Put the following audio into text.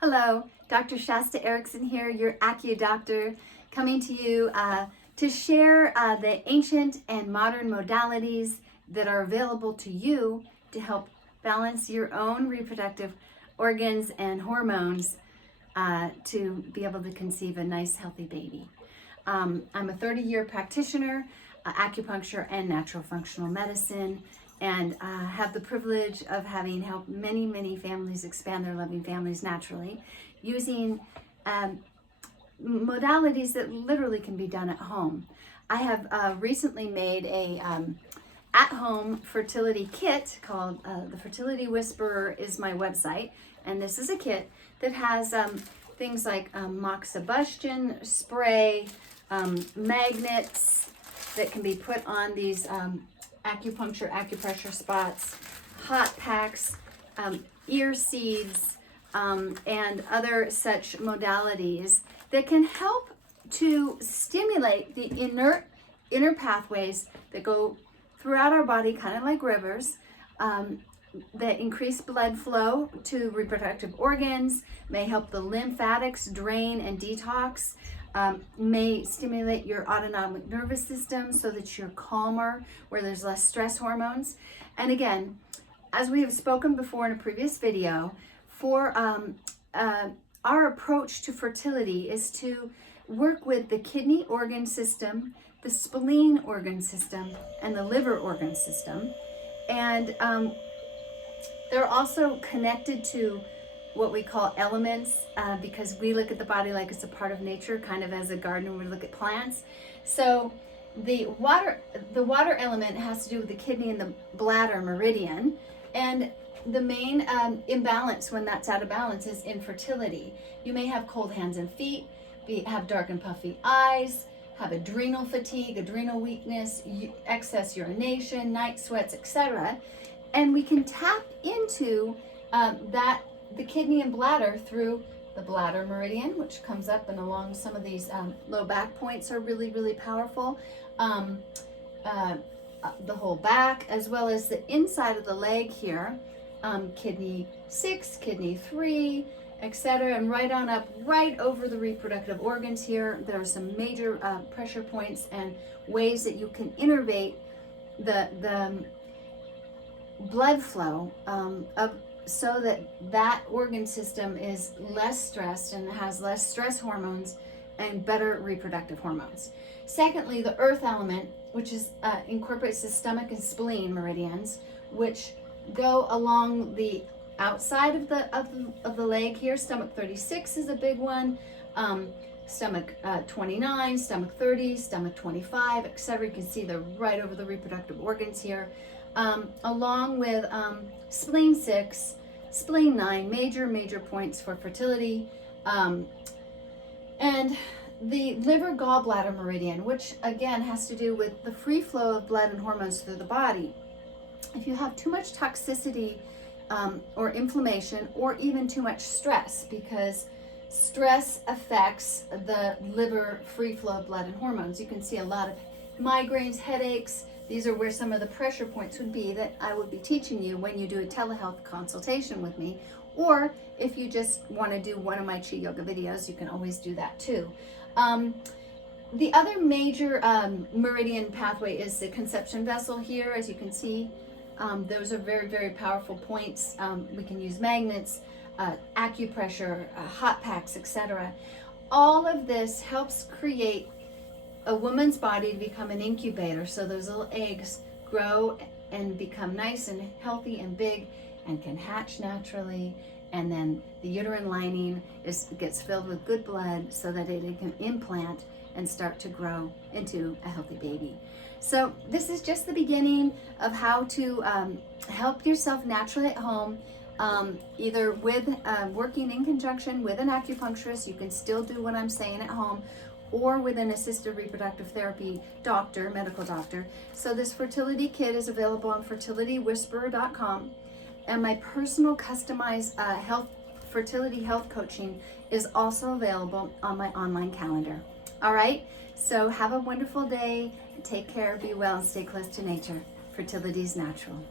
Hello, Dr. Shasta Ericson here, your doctor, coming to you to share the ancient and modern modalities that are available to you to help balance your own reproductive organs and hormones to be able to conceive a nice, healthy baby. I'm a 30-year practitioner, acupuncture and natural functional medicine, and have the privilege of having helped many, many families expand their loving families naturally using modalities that literally can be done at home. I have recently made a at-home fertility kit called The Fertility Whisperer is my website, and this is a kit that has things like moxibustion spray, magnets that can be put on these acupressure spots, hot packs, ear seeds, and other such modalities that can help to stimulate the inner pathways that go throughout our body, kind of like rivers, that increase blood flow to reproductive organs, may help the lymphatics drain and detox, may stimulate your autonomic nervous system so that you're calmer, where there's less stress hormones. And again, as we have spoken before in a previous video, for our approach to fertility is to work with the kidney organ system, the spleen organ system, and the liver organ system. And they're also connected to what we call elements, because we look at the body like it's a part of nature, kind of as a garden when we look at plants. So the water element has to do with the kidney and the bladder meridian, and the main imbalance when that's out of balance is infertility. You may have cold hands and feet, have dark and puffy eyes, have adrenal fatigue, adrenal weakness, excess urination, night sweats, etc. And we can tap into the kidney and bladder through the bladder meridian, which comes up and along some of these low back points are really, really powerful. The whole back, as well as the inside of the leg here, kidney 6, kidney 3, etc. And right on up, right over the reproductive organs here. There are some major pressure points and ways that you can innervate the blood flow so that organ system is less stressed and has less stress hormones and better reproductive hormones. Secondly, the earth element, which incorporates the stomach and spleen meridians, which go along the outside of the leg here. Stomach 36 is a big one. Stomach 29, stomach 30, stomach 25, etc. You can see they're right over the reproductive organs here. Along with spleen 6, spleen 9, major points for fertility, and the liver gallbladder meridian, which again has to do with the free flow of blood and hormones through the body. If you have too much toxicity or inflammation, or even too much stress, because stress affects the liver free flow of blood and hormones. You can see a lot of migraines, headaches. These are where some of the pressure points would be that I would be teaching you when you do a telehealth consultation with me. Or if you just want to do one of my Chi Yoga videos, you can always do that too. The other major meridian pathway is the conception vessel here, as you can see. Those are very, very powerful points. We can use magnets, acupressure, hot packs, etc. All of this helps create a woman's body to become an incubator, so those little eggs grow and become nice and healthy and big and can hatch naturally, and then the uterine lining gets filled with good blood so that it can implant and start to grow into a healthy baby. So this is just the beginning of how to help yourself naturally at home, either with working in conjunction with an acupuncturist. You can still do what I'm saying at home, or with an assisted reproductive therapy doctor, medical doctor. So this fertility kit is available on fertilitywhisperer.com, and my personal customized fertility health coaching is also available on my online calendar. All right, so have a wonderful day, take care, be well, and stay close to nature. Fertility is natural.